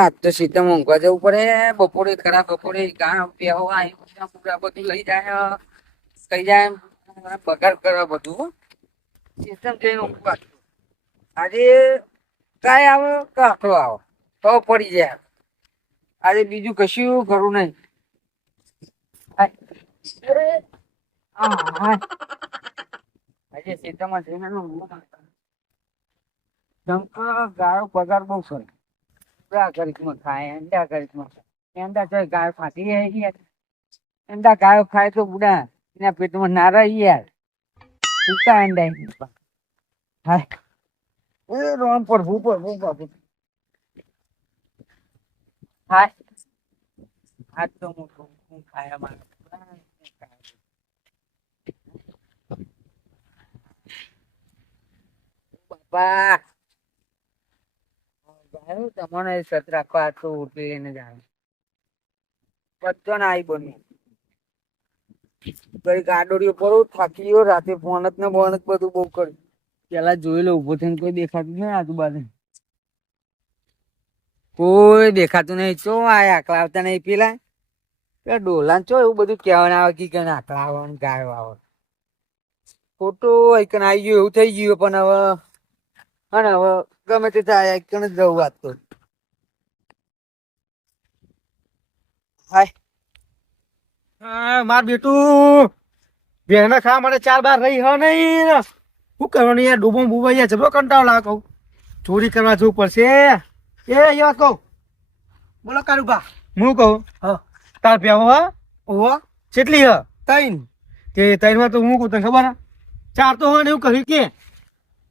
આજ તો સીધા ઊંઘવા જવું પડે. બપોરે ખરા બપોરે ગાય પેહો પૂરા બધું લઈ જાય કઈ જાય બગાડ કરવા બધું હો. સીધમ જઈને ઊંઘવા આજે ગાય આવે કે આખલો આવે તો પડી જાય. આજે બીજું કશું કરવું નહીં. આજે સીધામાં જઈને ગાયો પગાર બહુ કરે. ઘડીકમાં ખાય ઈંડા ઘડીકમાં ખાય. ઈંડા તો ગાયો ખાતી યાર. ઈંડા ગાયો ખાય તો બુડા એના પેટમાં નારા યાર. સૂકા ઈંડા હાય એ રોમ પર ભૂપર હાય આજ તો હું ખાયા મારે બાપા ગાયો તમને સત રાખવા આટલું ઉઠી લઈને જાય બધો ને આવી બન્યું. કઈ ગાડોડીઓ પર થાકી ગયો. રાતે ફોનત ને બોનત બધું બહુ કર્યું. પેલા જોઈ લો ઉભો થઈને કોઈ દેખાતું નહીં આજુબાજુ. કોઈ દેખાતું નહીં. ચો આ આકલા આવતા નહીં પેલા ડોલા ચો એવું બધું કહેવાનું આવે કે આકલા આવે ગાયો આવે. ખોટું એકન આવી ગયું એવું થઈ ગયું. પણ હવે અને હવે ગમે તે થાય એકન જ જવું વાત તો. હાય માર બેટું બેહના ખા માટે 4 બાર રહી હ નહીં. શું કરવાનું યાર ડૂબો બુબા યાર જબરો કંટાળો લાગે. કહું ચોરી કરવા જવું પડશે. એ યાર કહું બોલો કારુભા. હું કહું હા તાર પ્યાવો હા ઓહો કેટલી હ 3 તે 3 માં તો હું કહું તને ખબર 4 તો હોય ને એવું કહ્યું કે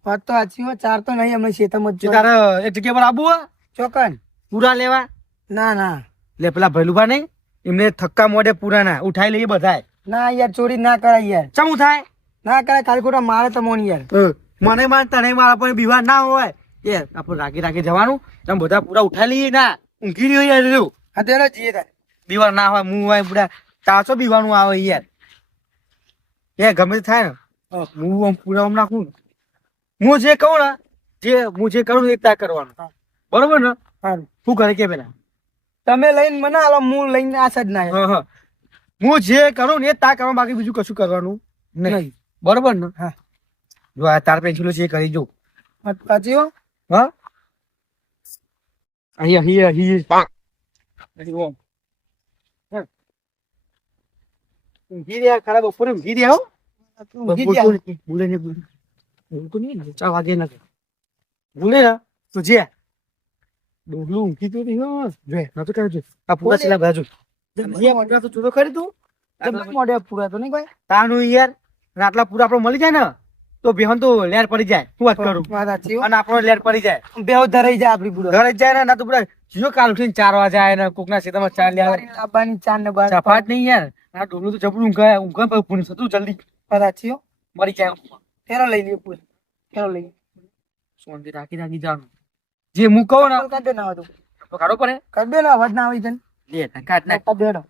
વાત તો સાચી હોય. 4 તો નહીં અમે શેતમ જ તારે એક જગ્યા પર આબુ હા ચોકન પૂરા લેવા. ના ના લે પેલા ભૈલુભા નહીં એમને થક્કા મોઢે પૂરાના ઉઠાઈ લઈએ બધાય. ના યાર ચોરી ના કરાય યાર. ચમ થાય ના કરાય ખાલી ખોટા મારે તો મોન યાર. મને માનતા નહીં મારા પણ બીવાર ના હોય યાર. આપણે રાગી રાગી જવાનું તમે બધા પૂરા ઉઠાઈ લઈએ ના ઊંઘી રહ્યો યાર રહ્યું. હા તેનો જીએ થાય બીવાર ના હોય હું હોય પૂરા તાસો બીવાનું આવે યાર. એ ગમે તે થાય ને હું આમ પૂરા આમ નાખું. હું જે કહું ને હું જે કરું ને એ ત્યાં કરવાનું બરોબર ને. સારું શું કરે કે પેલા તમે લઈને મને આલો હું લઈને આ સાઈડ ના આવ્યો. હા હું જે કરું ને એ તા કરવા બાકી બીજું કશું કરવાનું નહીં બરોબર ને. હા જો આ તાર પેન્સિલો છે એ કરી જો. સાચી હો. હા અહીંયા ઊંઘી રહ્યા ખરા બપોરે ઊંઘી રહ્યા હો. ઊંઘી ગયા. ભૂલે ને ભૂલે એવું તો નહીં 4 વાગે ના ભૂલે ને તો જે ડોગલું ઊંઘી તો નહીં હો. જોઈ નતો કર્યો છે આ પૂરા છેલ્લા બાજુ મોઢા તો ચોરો કરી તું મોઢે પૂરા તો નહીં ભાઈ. તાનું યાર અને આટલા પૂરા આપણે મળી જાય ને તો બેહન તો લેર પડી જાય. શું વાત કરું વાત સાચી હો. અને આપણો લેર પડી જાય બેહો ધરાઈ જાય આપડી પૂરો. ઘરે જ જાય ને ના તો પૂરા જીઓ કાલ ઉઠીને 4 વાગે જાય ને કોકના ક્ષેત્રમાં 4 લે આવે. લાવવાની 4 ને 12 સફાટ નહીં યાર. આ ડોગલું તો જબરું ઊંઘે પૂરી થતું જલ્દી વાત સાચી હો. મરી જાય. તેનો લઈ લ્યો પૂરો. તેનો લઈ લ્યો. શાંતિ રાખી રાખી જવાનું જે હું કહું ને કાઢ દે ના હોય તો કાઢો પડે. કાઢ દે ને અવાજ ના આવી તને. લે કાઢ નાખ. કાઢ દેડો.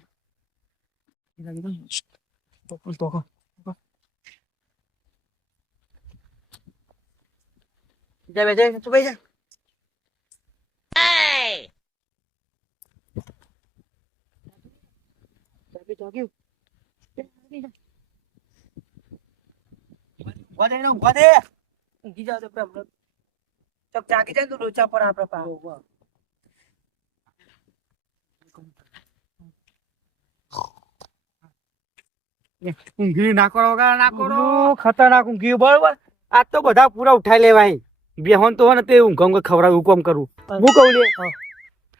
જા બે જા તું બે જા. ઊંઘવા દે. ઊંઘી જાવ તો આપણે ચક જાગી જાય તો લોચા પર આપણે પા. ઊંઘી ના કરો ના કરો ખતરનાક ઊંઘી બરોબર. આજ તો બધા પૂરા ઉઠાઈ લેવાય. બેહોન તો હોય ને તે ઊંઘ ખવડાવું કોમ કરું હું કહું લે.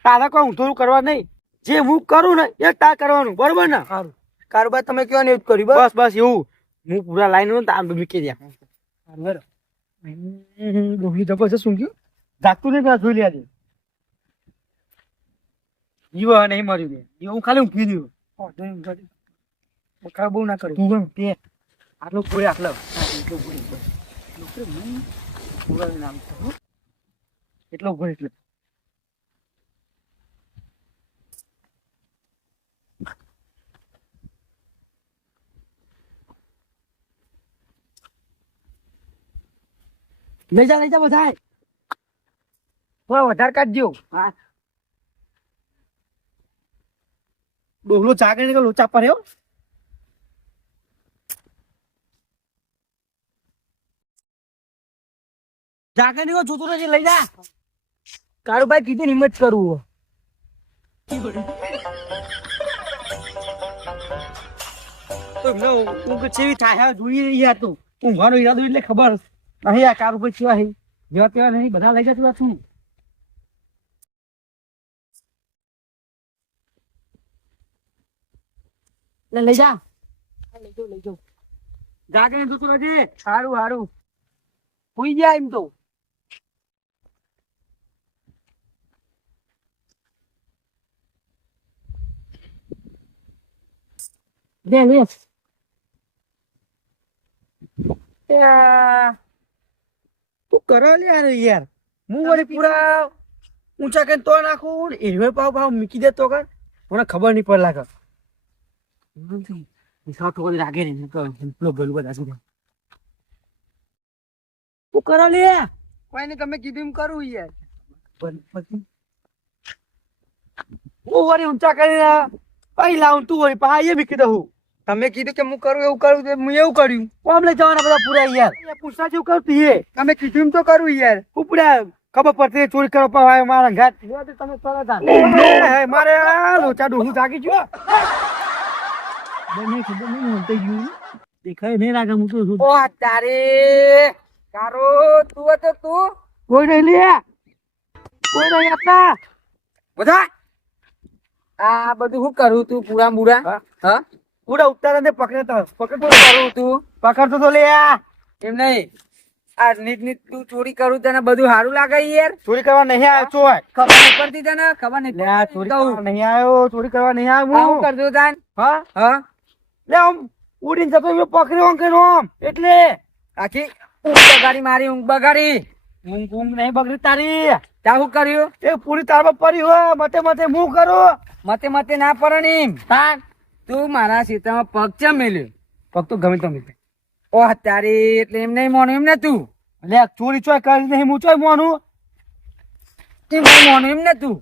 તારા કોઈ ઊંધું કરવા નહીં. જે હું કરું ને એ તા કરવાનું બરોબર ને. સારું કારોબાર તમે કયો ને એવું જ કર્યું બસ બસ એવું હું પૂરા લાઈન તાર મૂકી દે. બસ. ડોહલી જબરજસ્ત ઊંઘ્યું જાગતું નહીં પેલા જોઈ લે આજે. જીવા નહીં મર્યું બે એવું ખાલી ઊંઘી રહ્યું. બહુ ના કર્યું તું ગમ તે આટલું પૂરે આટલો એટલો ભરે એટલે લઈ જા બધા થોડા વધારે કાઢજો. હા ડોહલો જાગે ને લોચા પર હો. જાગે ને જોતો રહેજે, લઈ જા. કાળુભાઈ કીધું ને હિંમત કરવું તો એમને ઊંઘ ચેવી થાય જોઈએ યાર. તું ઊંઘવાનો ઈરાદો એટલે ખબર નહીં. આ કાર ઉપર કેવા હે જેવા તેવા નહીં, બધા લઈ જતું શું લઈ જા. લઈ જાઉં. જાગે ને જોતો રહેજે. સારું સારું હોઈ ગયા એમ તો. લે લે તું કરો લે યાર. હું વળી પૂરા ઊંચા કરીને તો નાખું એવે પાવ પાવ મૂકી દે તો કર મને ખબર નહીં પડે લાગે. લાગે ને પેલો ભલું બધા શું તું કરો લે. કોઈ ને તમે કીધું એમ કરું યાર. હું વળી ઊંચા કરીને અહીં લાવું તું વળી પા એ મૂકી દઉં. તમે કીધું કે હું કરું એવું કરું તો હું એવું કર્યું. કોમ લઈ જવાના બધા પૂરા યાર. પૂછતા જેવું કરતી હે. તમે કીધું એમ તો કરું યાર. ઉપડા ખબર પડતી ચોરી કરો પાવ મારા ઘાટ તમે મારે લોચા ડોહું જાગી ગયો. ખબર નહીં દેખાય નહીં લાગે હું તો ઓ તારે કારો તું હતો તું કોઈ નહીં લે કોઈ નહીં આપતા બધા આ બધું શું કરું તું પૂરા મૂરા હા પૂરા ઉતારા ને પકડે પકડ કરું તું પકડતો તો લે એમ નહીં આ નીટ નીટ તું ચોરી કરું તને બધું સારું લાગે યાર ચોરી કરવા નહીં આવ્યો ચોય ખબર નહીં પડતી તને ખબર નહીં લે ચોરી કરવા નહીં આવ્યો ચોરી કરવા નહીં આવ્યો હું હું કરતો તાન હા હા લે આમ ઉડીને જતો મેં પકડ્યો અંકે આમ એટલે આખી ઊંઘ બગાડી મારી ઊંઘ બગાડી ઊંઘ નહીં બગડી તારી તા શું કર્યું એ પૂરી તારમાં પડી હોય મતે મતે હું કરું મતે મતે ના પડે ને તાર તું મારા સીતામાં પગ ચમ મેલ્યો પગ તો ગમે તો મિલે ઓહ તારી એટલે એમ નહીં મોનું એમ ને તું લે ચોરી ચોય કરી નહીં હું ચોય મોનું કેમ નહીં મોનું એમ ને તું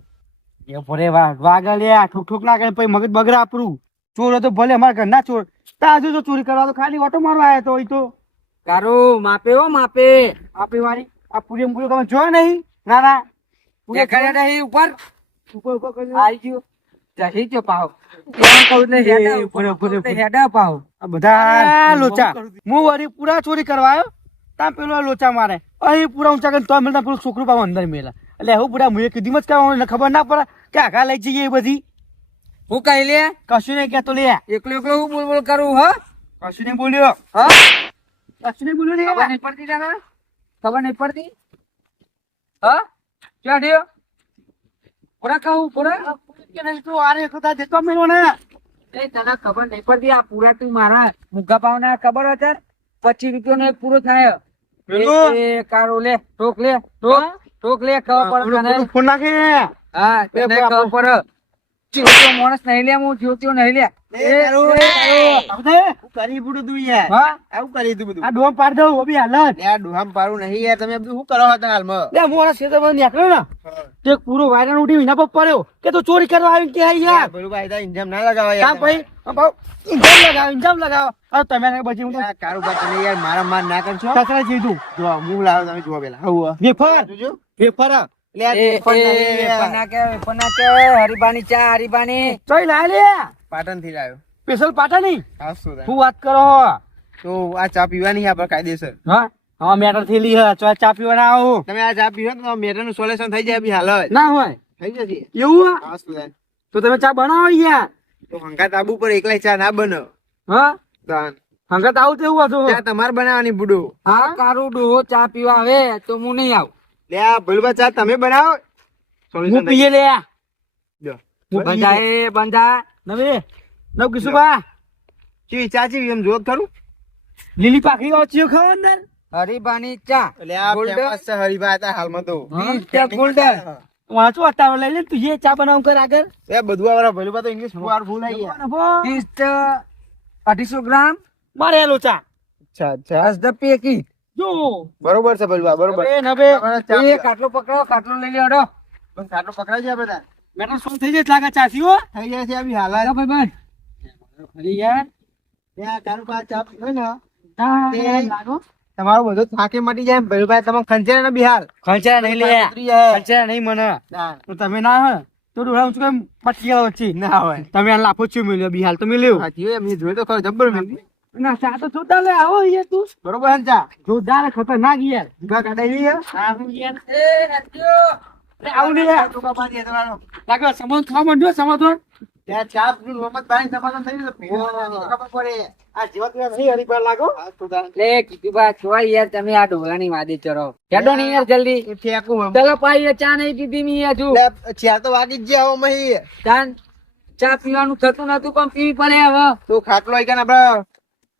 એ ભરે વાગા લે ઠોક ઠોક ના કરે પછી મગજ બગડા આપણું ચોર હતો ભલે અમારા ઘર ના ચોર તા હજુ તો ચોરી કરવા તો ખાલી ઓટો મારવા આવ્યો તો એ તો કારો માપે હો માપે આપણી વાળી આ પૂરી પૂરી તમે જોયો નહીં ના ના દેખાડ્યા નહીં ઉપર ઉપર ઉપર કરી આવી ગયો જઈ ગયો પાવ એમ કહું ને હેડા ઉપર હેડા પાવ આ બધા લોચા હું વળી પૂરા ચોરી કરવા આવ્યો તા પેલો લોચા મારે અહીં પૂરા ઊંચા કરીને તો મળતા પેલું છોકરું પાવ અંદર મેલા એટલે હું પૂરા મુએ કીધી મત કરવાનું ખબર ના પડે કે આઘા લઈ જઈએ એ બધી હું કહી લે કશું નહીં કહેતો લે એકલો એકલો હું બોલ બોલ કરું હ કશું નહીં બોલ્યો હા કશું નહીં બોલ્યો ખબર નહીં પડતી તને ખબર નહીં પડતી હા ક્યાં થયો પૂરા કહું પૂરા કે નહીં તો આરે એકતા દેતો મેલો ને એ તને ખબર નહીં પડતી આ પૂરા તું મારા મુગા પાવના ખબર હતા 25 રૂપિયાનો એક પૂરો થાય એ કારો લે ટોક લે ટોક લે ખબર પડે તને ફોન નાખે હા તને ખબર પડે જીવતો માણસ નહીં લે હું જીવતો નહીં લે કરી બધું તું યાર હા આવું કરી તું બધું આ ડોમ પાડ દઉં અભી હાલત યાર ડોહામ પાડું નહીં યાર તમે બધું શું કરો હતા હાલમાં લે મોરા ક્ષેત્રમાં નીકળ્યો ને તે પૂરો વાયરન ઉઠી વિના પર પડ્યો કે તો ચોરી કરવા આવી કે યાર પેલું ભાઈ તા ઇન્જામ ના લગાવો કામ યાર ભાઈ ઇન્જામ લગાવો હવે તમે ને પછી હું યાર કારું ભાઈ તમે યાર મારા માર ના કરશો સસરા જીધું જો હું લાવો તમે જુઓ પેલા આવું વેફર જોજો વેફર એટલે યાર પેપર નહીં યાર. પના કે હરીબાની ચા હરીબાની ચોઈ લાય લે પાટણ થી લાવ્યો સ્પેશિયલ પાટા નહીં હા શું શું વાત કરો તો આ ચા પીવાની આપણે કાયદેસર હા હા મેટર થેલી હે ચા પીવાના આવું તમે આ ચા પીવો તો મેટર નું સોલ્યુશન થઈ જાય બી હાલ જ ના હોય થઈ જશે એવું હે? હા શું થાય તો તમે ચા બનાવો યાર તો હંગાત આબુ પર એકલા ચા ના બનો હા તાન હંગત આવું તો એવું હતું ચા તમારે બનાવવાની બુડો હા કારું ડોહો ચા પીવા આવે તો હું નહીં આવું લે આ ભલુબા ચા તમે બનાવો હું સોલ્યુશન પીએ લે જો બંધા એ બંધા નવે નવ કિશુબા ચી ચાચી એમ જોત ખરું લીલી પાકડી ઓછી ખાવ અંદર હરીબાની ચા એટલે આ Golden. ફેમસ છે હરીભા હતા હાલમાં તો ગોલ્ડન વાંચો અત્યારે લઈ લે તું જે ચા બનાવ કર આગળ એ બધું આવરા ભલુબા તો ઇંગ્લિશ ફુવાર ફૂલ આવી ગયા 250 ગ્રામ મારે હેલો ચા અચ્છા અચ્છા અસ ધ પેકી જો બરોબર છે ભલુબા બરોબર એ નવે એ કાટલો પકડો કાટલો લઈ લેડો ખાટલો પકડાય છે બધા મેટર સોલ્વ થઈ જાય એટલે લાગે ચાસી હો થઈ જાય છે આવી હાલત લાગે ભાઈ ખરી યાર ત્યાં તારું પાસે ચા પીવે ને તે લાગો તમારું બધું થાકે મટી જાય ભૈલુભાઈ તમે ખંચેર ને બિહાર ખર્ચા નહીં લે ઉતરી જાય. ખર્ચા નહીં મને ના તો તમે ના હો તો ડોળા હું કેમ પટી ગયો વચ્ચે ના હોય તમે આ લાફો છું મળ્યો બિહાલ તો મળ્યો સાચી હોય એમની જોઈ તો ખરો જબ્બર મિલતી ના ચા તો જોતા લે આવો યાર તું બરોબર હે ને ચા જોરદાર ખતરનાક યાર ભૂખા કાઢાઈ યાર આવું યાર આવું લે યાર ટૂંકા પાડી તમારો લાગે સમોન ખાવા માંડ્યો સમોન ત્યાં ચા પીને મફત પાણી સમાધાન થઈ જશે ખબર પડે આ જીવત નહીં હરીફા લાગો લે કીધું બા છો યાર તમે આ ઢોલાની વાદે ચરો હેડો નહીં યાર જલ્દી એ ફેંકું ચલો પાઈ ચા નહીં પીધી મી હજુ ચાર તો વાગી જ ગયા મહી ચાન ચા પીવાનું થતું નતું પણ પીવી પડે હવે તો ખાટલો આઈ કાન આપડે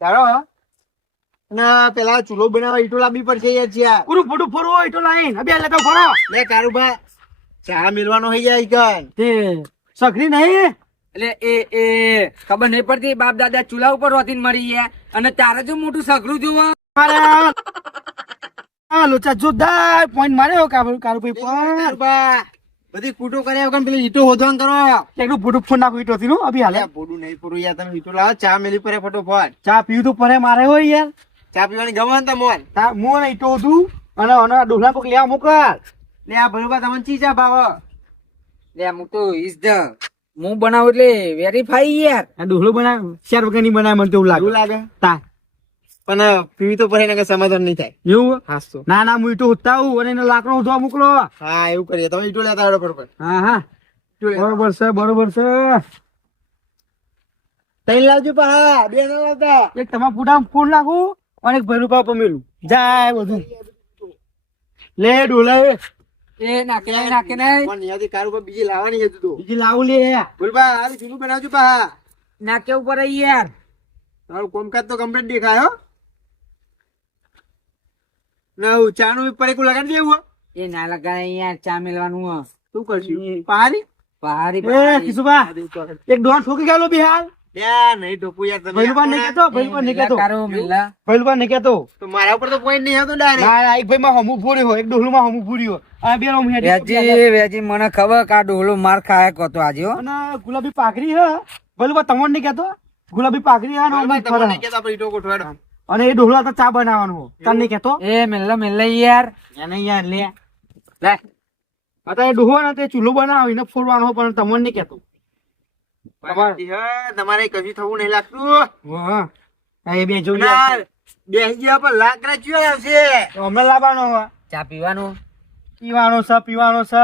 તારો ના પેલા ચૂલો બનાવવા ઈટો લાવવી પડશે યાર ચા પૂરું ફોટું ફોરવો હોય તો લાઈન અબે લેતો ફરો લે કારુભા ચા મિલવાનો હઈ જાય ઈકન તે સગરી નહીં એટલે એ ખબર નહીં પડતી બાપ દાદા ચૂલા ઉપર રોતીને મરી ગયા અને તારે જો મોટું સગરું જોવા આ લોચા જોરદાર પોઈન્ટ માર્યો કારું ભાઈ પણ કારુભા બધી કૂટો કર્યા વગર પેલી ઈટો હોધવાન કરો એકડું ફોટું ફોન નાખું ઈટો થી નું અભી હાલે અલ્યા બોડું નહીં પૂરું યાર તમે ઈટો લાવો ચા મેલી પડે ફટોફટ ચા પીવું તો પડે મારે હોય યાર ચા પીવાની ગમન તમોન તા મો ને ઈટો હતું અને ડોલા કોક લેવા મોકલ લે આ ભરુભા તમને ચી ચા ભાવ લે હું તો ઇઝ ધ હું બનાવું એટલે વેરીફાઈ યાર આ ડોલો બનાવ શેર વગર ની બનાવે મને તો એવું એવું લાગે લાગે તા પણ પીવી તો પડે ને કે સમાધાન નહીં થાય એવું હાસ તો ના ના હું ઈટો ઉઠતા આવું અને એનો લાકડો ઉઠવા મોકલો હા એવું કરીએ તમે ઈટો લેતા આવડો બરોબર હા હા બરોબર છે બરોબર છે તઈ લાવજો પા બે ના લાવતા એક તમારા પૂઠામાં ફોન નાખું અને એક ભૈરું પાપા મેલું જાય બધું લે ડોલા એ નાખે નહીં નાખે નહીં પણ નિયાથી કાર ઉપર બીજી લાવવાની હતી તો બીજી લાવું લે બોલબા આ ચૂલું બનાવજો પા નાકે ઉપર યાર તારું કોમકાજ તો કમ્પ્લીટ દેખાય હો ના હું ચાનું પરેકું લગાડી દેવું એ ના લગાડે યાર ચા મેલવાનું હો. શું કરશું પહાડી પહાડી એ પહાડી. કિશુબા એક ડોન ઠોકી ગયેલો બિહાર યા નહીં ટોપું યાર તમે ભૈલુબા નહીં કેતો ભૈલુબા નહીં કેતો કારો મેલા ભૈલુબા નહીં કેતો તો મારા ઉપર તો પોઈન્ટ નહીં આવતો ડાયરેક્ટ ના ના એક ભાઈ માં હમું ફોડ્યો હોય એક ડોલું માં હમું ફોડ્યો આ બે નો વેજી મને ખબર કે આ ડોલો માર ખાય કોતો આજે હો. અને ગુલાબી પાઘડી હે ભૈલુબા તમને નહીં કેતો ગુલાબી પાઘડી હે અને હમું તમને ફરે. નહીં કહેતા આપણે ઈટો ગોઠવાડો અને એ ડોલું તો ચા બનાવવાનું હો તને નહીં કેતો એ મેલ્લા યાર એને યાર લે લે અત્યારે ડોહો ને તે ચૂલો બનાવો એને ફોડવાનો હો, પણ તમને નહીં કેતો તમારે કશું થવું નહીં લાગતું હા એ બે જોઈ યાર બેસી ગયા પણ લાકડા ચિયો આવશે હમણાં લાવવાનો હો ચા પીવાનું પીવાનો છે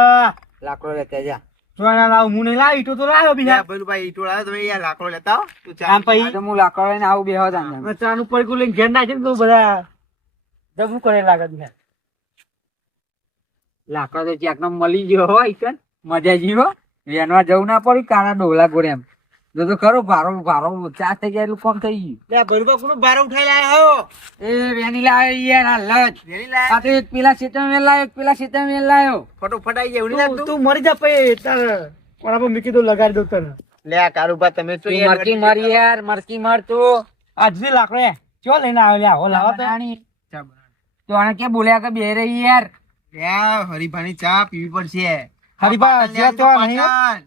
લાકડો લેતા જા જોવાના લાવ હું નહીં લાવી તો લાવ્યો બીજા ભાઈ ઈટો લાવો તમે યાર લાકડો લેતા આવો તું ચા આમ પછી તો હું લાકડો લઈને આવું બેહો તાન ચાનું પડકું લઈને ઘેર નાખે ને તો બધા જબરું કરે લાગે છે લાકડો તો ચેક નો મળી ગયો હોય કે મજા જીવો વેનવા જવું ના પડ્યું કાના ડોલા ગોરે એમ જો તો ખરો ભારો ચા થઈ જાય એટલું કોમ થઈ ગયું લે ભરુભા કોનો બાર ઉઠાઈ લાયા હો એ વેની લાવ્યો યાર હાલ જ વેરી આ લાયા તો એક પેલા સીતા મેલ લાવ્યો એક પેલા સીતા મેલ લાવ્યો ફટોફટ આવી જાય એવું નહીં લાગતું તું મરી જા પછી તારે કોના પર મૂકી દો લગાડી દો તને લે આ કારુભા તમે તો તું મરકી મર યાર મરકી મર તું આજથી લાકડો ચો લઈને આવ્યો લ્યા હો લાવો તો તો આને કે બોલ્યા કે બે રહી યાર યાર હરીભાની ચા પીવી પડશે હરીભા જે તો નહીં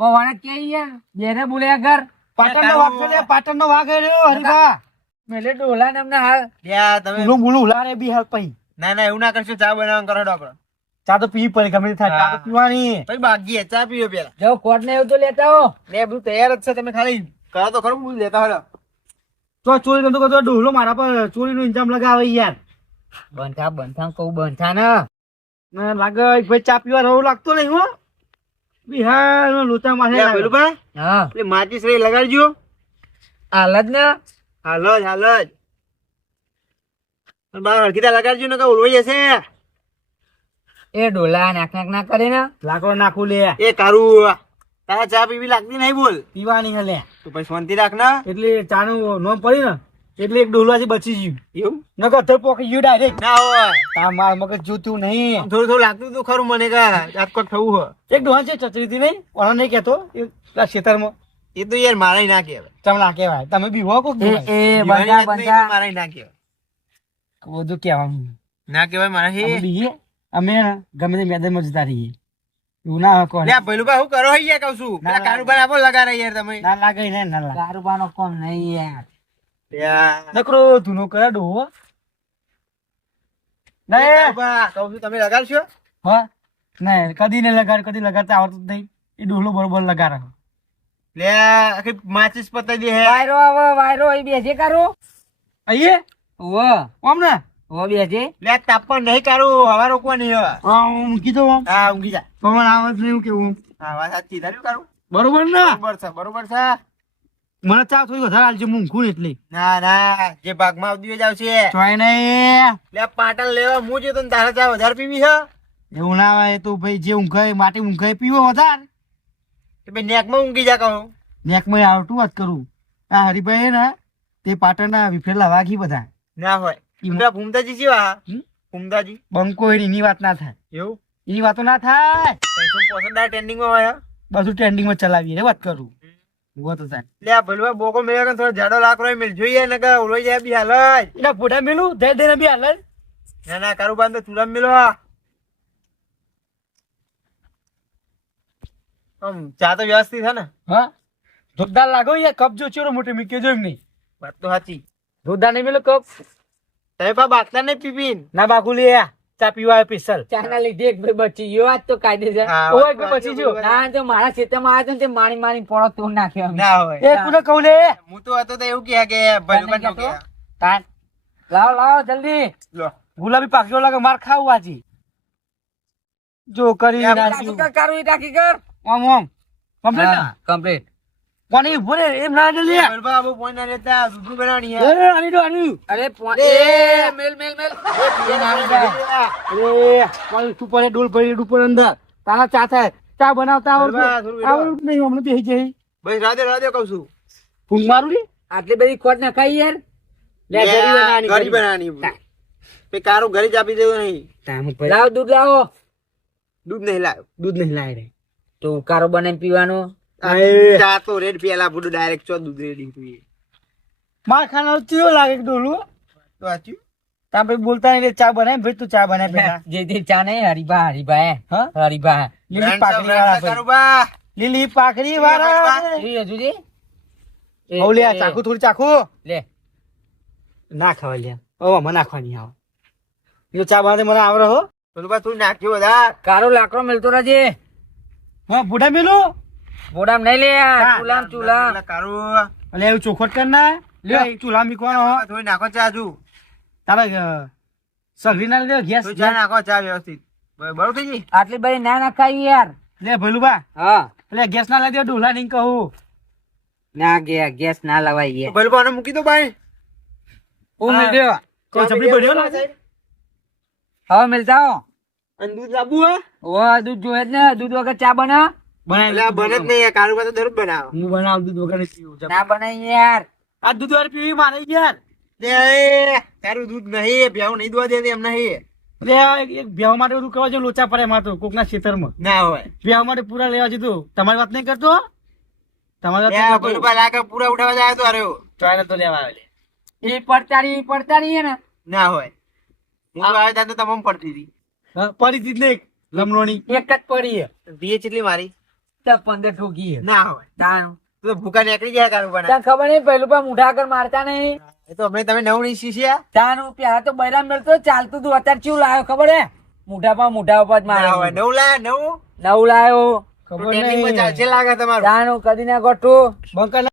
પવાને કે યાર બે રે બોલ્યા કર પાટણનો વાઘ છે લે, પાટણનો વાઘ હે રહ્યો હરીભા મેલે ડોલા ને અમને હાલ યાર તમે બોલું બોલું લારે બી હાલ પછી ના ના એવું ના કરશો ચા બનાવવાનું કરો ડોકરો ચા તો પીવી પડે ગમે તે થાય ચા તો પીવાની પછી બાકી ચા પીવો પેલા જો કોટ ને એવું તો લેતા હો લે બધું તૈયાર જ છે તમે ખાલી કરો તો ખરું હું લેતા હડો તો ચોરી કરતો કરતો ડોહલો મારા પર ચોરીનો ઇન્જામ લગાવે યાર બંધા કહું બંધા ને મને લાગે એક ભાઈ ચા પીવા રહું લાગતો નહીં હો બિહાર લોચા માથે લે લાગે. પેલું બા હા એટલે માચીસ રે લગાડજો હાલ જ ને હાલ જ બા હરખીતા લગાડજો ને કે ઓલવાઈ જશે એ ડોલા નાક ના કરે ને લાકડો નાખું લે એ કારું તારા ચા પીવી લાગતી નહીં બોલ પીવાની હે લે તો પછી શાંતિ રાખ ના એટલે ચાનું નોમ પડી ને એટલે એક ડોલવાથી બચી ગયું એવું નકર અધર પોકી ગયું ડાયરેક્ટ ના હોય આ માર મગજ જોતું નહીં થોડું થોડું લાગતું તું ખરું મને કા આટકોટ થવું હો એક ડોહા છે ચચરીથી નહીં ઓનો નહીં કહેતો એ પેલા ખેતરમાં એ તો યાર મારે ના કહેવાય ચમલા કહેવાય તમે બી હો કોક એ બંધા બંધા મારે ના કહેવાય બધું કહેવાનું ના કહેવાય મારે અમે બીએ અમે ને ગમે તે મેદાનમાં જતા રહીએ એવું ના હોય કોણ લે ભલુભા હું કરો હૈ યાર કહું છું ના, પેલા કારુબાર આપો લગાડે યાર તમે ના લાગે ને ના લાગે કારુબાનો કોમ નહીં યાર. યાર નકરો ધૂનો કરે ડોહો નહીં કારુબા, કહું છું તમે લગાડશો હા નહીં કદી ને લગાડ કદી લગાડતા આવડતું જ નહીં એ ડોહલો બરોબર લગાડે લે આખી માચીસ પતાઈ દે હે વાયરો આવે વાયરો અહીં બેસે કારો. અહીંયા ઓવો આમ ને ઓવો બેસે. લે તાપણ નહીં કારું હવા રોકવાની હવે ઊંઘી તો આમ હા ઊંઘી જા પવન આવે જ નહીં કેવું હા વાત સાચી ધાર્યું કારું બરોબર ને બરોબર છે મને ચા થોડી વધારે આલજો હું ઊંઘું ને એટલે ના ના જે ભાગમાં આવતી જ આવશે ચોય નહીં લે પાટણ લેવા હું જો તને તારા ચા વધારે પીવી છે એવું ના હોય તો ભાઈ જે ઊંઘાય માટી ઊંઘાય પીવો વધારે તો ભાઈ નેકમાં ઊંઘી જા કહું નેકમાં આવતું વાત કરું આ હરિભાઈ હે ને તે પાટણના વિફેરલા વાઘી બધા ના હોય પેલા ફૂમતાજી કેવા હમ? ફૂમતાજી બંકો એની વાત ના થાય એવું એની વાતો ના થાય પોસંદાર ટ્રેન્ડિંગમાં હોય બધું ટ્રેન્ડિંગમાં ચલાવીએ રે વાત કરું ઉભો તો થાય લે આ ભલવા બોકો મેળે કે થોડો જાડો લાકડો મિલ જોઈએ ને કે ઉલોઈ જાય બી હાલ એના ફોટા મેલું દે દે બી હાલ ના ના કારુબાન તો ચૂલામ મિલો આમ ચા તો વ્યવસ્થિત છે ને હા જોરદાર લાગો યાર કપ જો ચેરો મોટો મી કેજો એમ નહીં વાત તો સાચી જોરદાર નહીં મેલો કપ તમે પા બાટલા નહીં પીપીન ના બાકુ લે ચા પીવા સ્પેશિયલ ચાના લીધે એક ભાઈ બચી ગયો આજ તો કાયદેસર. હા, ઓય વાત તો કે પછી સાચી, જો. બરોબર. ના તો મારા ખેતરમાં આવ્યો તો ને તે મારી મારી પોળો તોડ નાખ્યો અમે. ના હોય એ કોને કહું લે હું તો હતો તો એવું કહે કે ભલુબાન નો કહે. તાન. લાવો લાવો જલ્દી. લો ગુલાબી પાક્યો લાગે માર ખાવ વાજી જો કરી એમ ટાંકી કર કારું એ ટાંકી કર. ઓમ ઓમ કમ્પ્લીટ હા, complete. કોની ભૂરે એમ ના દે લે ભલભા આબુ પોઈન્ટ ના લેતા દૂધનું બનાવવાની હે. એ આની દો આની અરે એ, મેલ મેલ મેલ. અરે કોલ ઉપર ડોલ ભરી ઉપર અંદર તારા ચા થાય ચા બનાવતા બરાબર, આવડતું થોડું આવડતું નહીં હમણાં બેહી જઈ ભાઈ રાધે કહું છું ફૂંક મારું લે આટલી બધી ખોટ ના ખાઈ યાર. લે ઘરી બનાવવાની, ઘરી ઘરી. બનાવવાની ભાઈ કારું ઘરે જ આપી દેવું નહીં લાવો દૂધ લાવો. દૂધ નહીં લાવ્યો દૂધ નહીં લાય રે તો કારો બનાવીને પીવાનો. ચા તો રેડ પેલા પૂરું ડાયરેક્ટ ચો દૂધ રેડી પીએ માર ખાનો ચિયો લાગે કે ડોલું તો સાચું તા ભાઈ બોલતા નહીં રે ચા બનાય ભાઈ તું ચા બનાય પેલા જે તે ચા નહીં હરીબા હરીબા હા હરીબા. લીલી પાકડી વાળા ભાઈ. કારુબા લીલી પાકડી વાળા એ હજુ જે હો લે ચાકુ થોડી ચાકુ લે. ના ખવાય લે ઓ મને નાખવાની આવે એ ચા બનાવતે મને આવડે હો પેલું તું નાખ્યો બધા કારો લાકડો મેલતો રહેજે. હા બુઢા મેલું બોડામ નહીં લે આ હા. ચૂલામ ચૂલા. કારું એટલે એવું ચોખટ કર ના લે ચૂલા મીકવાનો હો થોડી નાખો ચા હજુ તારા સગરી ના લે ગેસ તું ચા નાખો ચા વ્યવસ્થિત બરોબર થઈ ગઈ આટલી બધી ના ના ખાઈ યાર. લે ભલુબા હા એટલે ગેસ ના લાવી દે ડોલા નહીં કહું ના ગેસ ના લવાય યાર. ભલે આને મૂકી દો ભાઈ હું મિલ દો. કોઈ ચપડી પડ્યો ને હવે મિલતા હો. અને દૂધ લાવવું હે ઓ દૂધ જોઈએ જ ને. દૂધ વગર ચા બના. એટલે આ બને જ નહીં કારુબા તો દરરોજ બનાવો હું બનાવ દૂધ વગર પીવું ના બનાય યાર. આ દૂધ વાળી પીવી મારે યાર લે તારું દૂધ નહીં ભેવું નહીં દોવા દે એમ નહીં એટલે એક ભેવા માટે બધું કરવા જો લોચા પડે મારે તો કોકના ખેતરમાં ના હોય ભેવા માટે પૂરા લેવા જતું તમારી વાત નહીં કરતો તમારી વાત લે નહીં ભલે કરતો લાગે પૂરા ઉઠાવવા જાય તો અરે ચોયને તો લેવા આવે એ પડતારી હે ને. ના હોય હું તો આવે ત્યાં તો તમામ પડતી હતી પરિસ્થિત નહીં લમણોની એક જ પડી હે. દીએ કેટલી મારી તો 15 ઠોકી હે. ના હોય તાણ. તું તો ભૂકા નીકળી જાય કારુબા તને ખબર નહીં પેલું પણ મુઠા આગળ મારતા નહીં. એ તો અમે તમે નવ નહીં શીખ્યા તાણ પેલા તો બૈરામ મેળતો ચાલતું તું અત્યારે ચેવું લાવ્યો ખબર હે. મુઠા ઉપર જ ના હોય મારે. નવ લાયા નવ નવું લાવ્યો. ખબર ટ્રેનિંગમાં નહીં ચાલશે લાગે તમારું તાણ કદી ના ગોઠું. બંકર